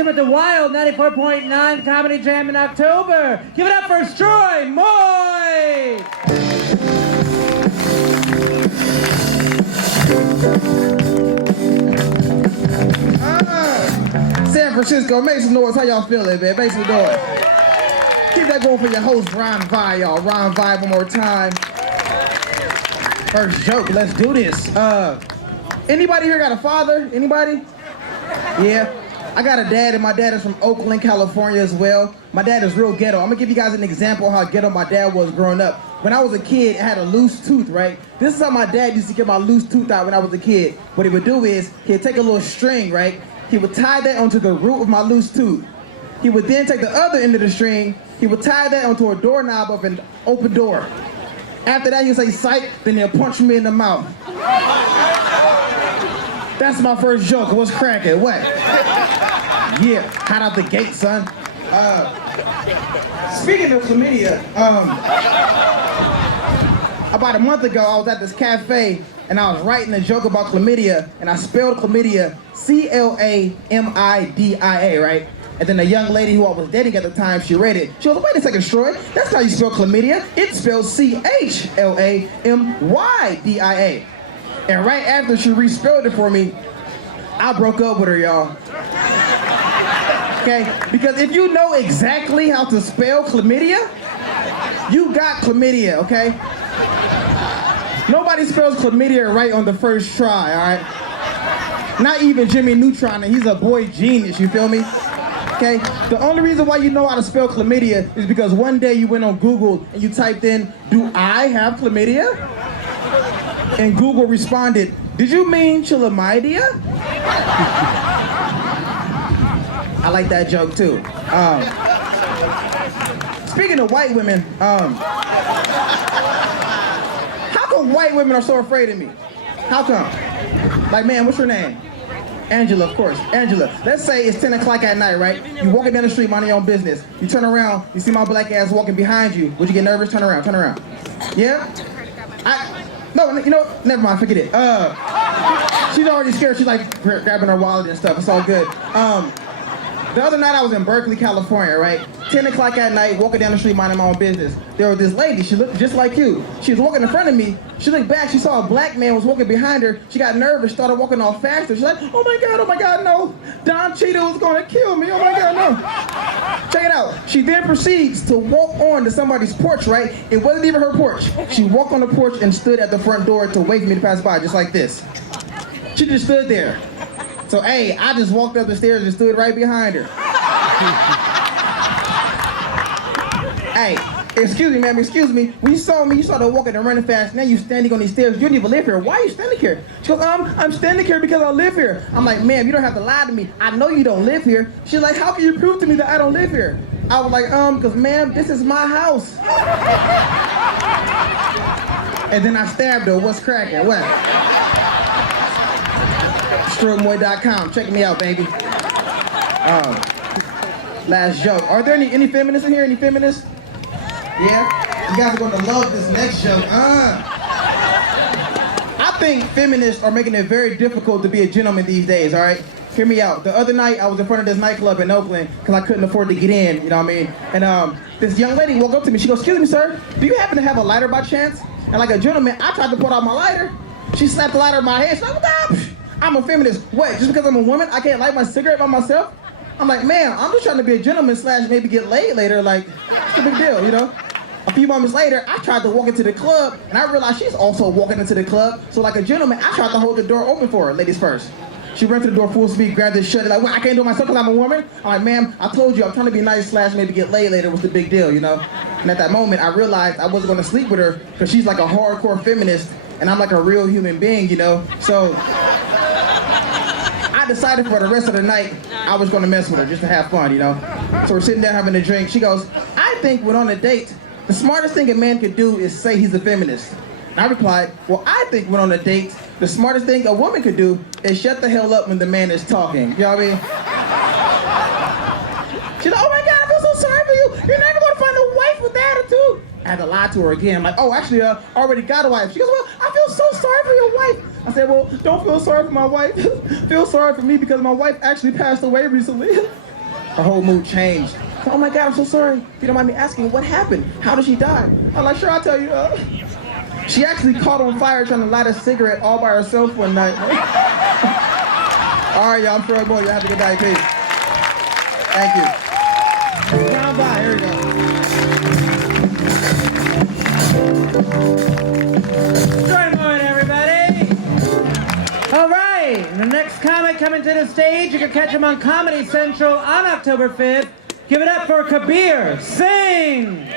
catch him at the Wild 94.9 Comedy Jam in October. Give it up for STROY MOYD! San Francisco, make some noise. How y'all feeling, man? Make some noise. Keep that going for your host, Ron Vi, y'all. Ron Vi, one more time. First joke, let's do this. Anybody here got a father? Anybody? Yeah. I got a dad, and my dad is from Oakland, California as well. My dad is real ghetto. I'm gonna give you guys an example of how ghetto my dad was growing up. When I was a kid, I had a loose tooth, right? This is how my dad used to get my loose tooth out when I was a kid. What he would do is, he'd take a little string, right? He would tie that onto the root of my loose tooth. He would then take the other end of the string, he would tie that onto a doorknob of an open door. After that, he'd say, psych, then he'll punch me in the mouth. That's my first joke. What's cracking? What? Yeah, hot out the gate, son. Speaking of chlamydia, about a month ago, I was at this cafe, and I was writing a joke about chlamydia, and I spelled chlamydia C-L-A-M-I-D-I-A, right? And then a young lady who I was dating at the time, she read it. She was like, wait a second, Stroy, that's how you spell chlamydia. It's spelled C-H-L-A-M-Y-D-I-A. And right after she respelled it for me, I broke up with her, y'all. Okay? Because if you know exactly how to spell chlamydia, you got chlamydia, okay? Nobody spells chlamydia right on the first try, all right? Not even Jimmy Neutron, and he's a boy genius, you feel me? Okay? The only reason why you know how to spell chlamydia is because one day you went on Google and you typed in, do I have chlamydia? And Google responded, did you mean chlamydia? I like that joke too. Speaking of white women, how come white women are so afraid of me? How come? Like, man, what's your name? Angela, of course. Angela, let's say it's 10 o'clock at night, right? You're walking down the street, minding your own business. You turn around, you see my black ass walking behind you. Would you get nervous? Turn around, turn around. Yeah? No, you know, never mind, forget it. She's already scared. She's like grabbing her wallet and stuff. It's all good. The other night I was in Berkeley, California, right? 10 o'clock at night, walking down the street, minding my own business. There was this lady, she looked just like you. She was walking in front of me. She looked back, she saw a black man was walking behind her. She got nervous, started walking off faster. She's like, oh my God, no. Don Cheadle is gonna kill me, oh my God, no. Check it out. She then proceeds to walk on to somebody's porch, right? It wasn't even her porch. She walked on the porch and stood at the front door to wait for me to pass by, just like this. She just stood there. So, hey, I just walked up the stairs and stood right behind her. Hey, excuse me, ma'am, excuse me. When you saw me, you started walking and running fast. Now you're standing on these stairs. You don't even live here. Why are you standing here? She goes, I'm standing here because I live here. I'm like, ma'am, you don't have to lie to me. I know you don't live here. She's like, how can you prove to me that I don't live here? I was like, because ma'am, this is my house. And then I stabbed her. What's cracking? What? STROYMOYD.com. Check me out, baby. Last joke. Are there any feminists in here? Any feminists? Yeah? You guys are going to love this next joke. I think feminists are making it very difficult to be a gentleman these days, all right? Hear me out. The other night, I was in front of this nightclub in Oakland because I couldn't afford to get in, you know what I mean? And this young lady walked up to me. She goes, excuse me, sir, do you happen to have a lighter by chance? And like a gentleman, I tried to pull out my lighter. She slapped the lighter in my head. She's like, what the? I'm a feminist. What, just because I'm a woman, I can't light my cigarette by myself? I'm like, man, I'm just trying to be a gentleman / maybe get laid later. Like, it's a big deal, you know? A few moments later, I tried to walk into the club, and I realized she's also walking into the club. So like a gentleman, I tried to hold the door open for her, ladies first. She ran to the door full speed, grabbed it, shut it, like, well, I can't do it myself because I'm a woman? I'm like, ma'am, I told you, I'm trying to be nice / maybe get laid later. What's the big deal, you know? And at that moment, I realized I wasn't going to sleep with her because she's like a hardcore feminist, and I'm like a real human being, you know? So I decided for the rest of the night, I was going to mess with her just to have fun, you know? So we're sitting there having a drink. She goes, I think when on a date, the smartest thing a man could do is say he's a feminist. And I replied, well, I think when on a date, the smartest thing a woman could do is shut the hell up when the man is talking. You know what I mean? She's like, oh my God, I feel so sorry for you. You're never going to find a wife with attitude. I had to lie to her again. I'm like, oh, actually, I already got a wife. She goes, well, I feel so sorry for your wife. I said, well, don't feel sorry for my wife. Feel sorry for me because my wife actually passed away recently. Her whole mood changed. Oh my God, I'm so sorry. If you don't mind me asking, what happened? How did she die? I'm like, sure, I'll tell you. She actually caught on fire trying to light a cigarette all by herself one night. All right, y'all, I'm Stroy Moyd. You have a good night. Peace. Thank you. Round by, here we go. Stroy Moyd, everybody. All right, the next comic coming to the stage, you can catch him on Comedy Central on October 5th. Give it up for Kabir Singh.